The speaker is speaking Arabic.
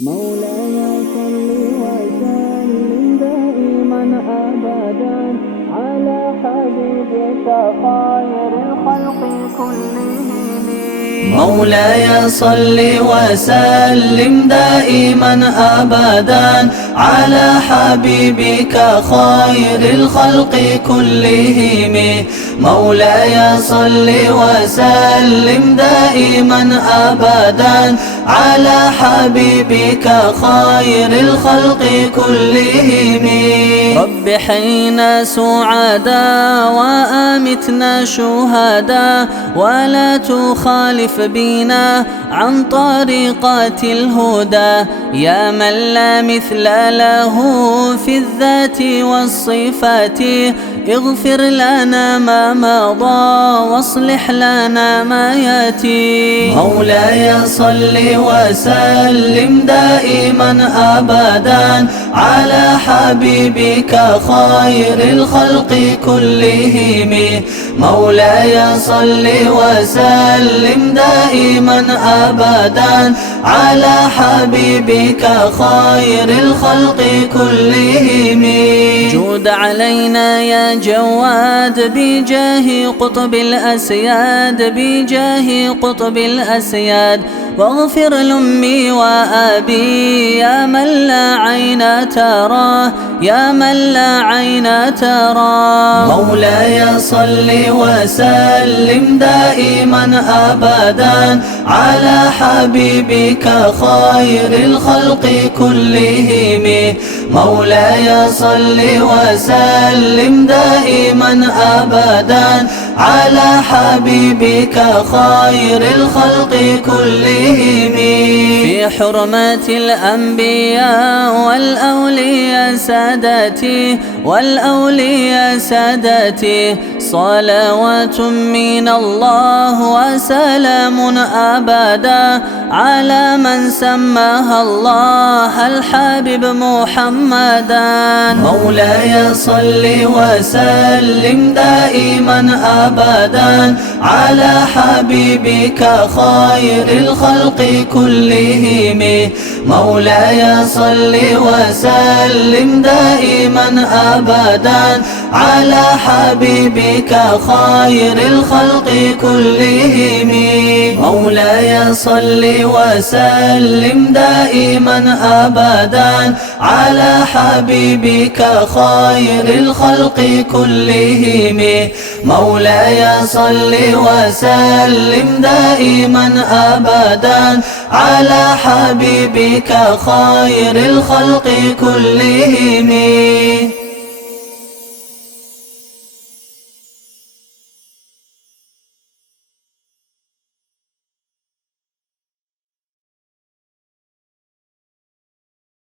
مولاي صل وسلم دائما أبدا على حبيبك خير الخلق كلهم. مولاي صل وسلم دائما أبدا على حبيبك خير الخلق كلهم. مولاي صل وسلم دائما أبدا على حبيبك خير الخلق كلهم. رب حينا سعدا وآمتنا شهدا ولا تخالف بنا عن طريقات الهدى، يا من لا مثل له في الذات والصفات. اغفر لنا ما مضى واصلح لنا ما ياتي. مولاي صل وسلم دائما أبدا على حبيبك خير الخلق كلهم. مولاي صل وسلم دائما أبدا على حبيبك خير الخلق كلهم. جود علينا يا جواد بجاه قطب الأسياد، بجاه قطب الأسياد، واغفر لأمي وأبي يا من لا عين تراه، يا من لا عين تراه. مولاي صل وسلم دائما أبدا على حبيبك خير الخلق كلهم. مولاي صل وسلم دائما أبدا على حبيبك خير الخلق كلهم. في حرمات الأنبياء والأولياء سادتي، والأولياء سادتي، صلوات من الله وسلام أبدا على من سماها الله الحبيب محمدا. مولاي صل وسلم دائما أبدا على حبيبك خير الخلق كلهم. مولاي صل وسلم دائما أبدا على حبيبك خير الخلق كلهم. مولاي صل وسلم دائما أبدا على حبيبك خير الخلق كلهم. مولاي صل وسلم دائما أبدا على حبيبك خير الخلق كلهم.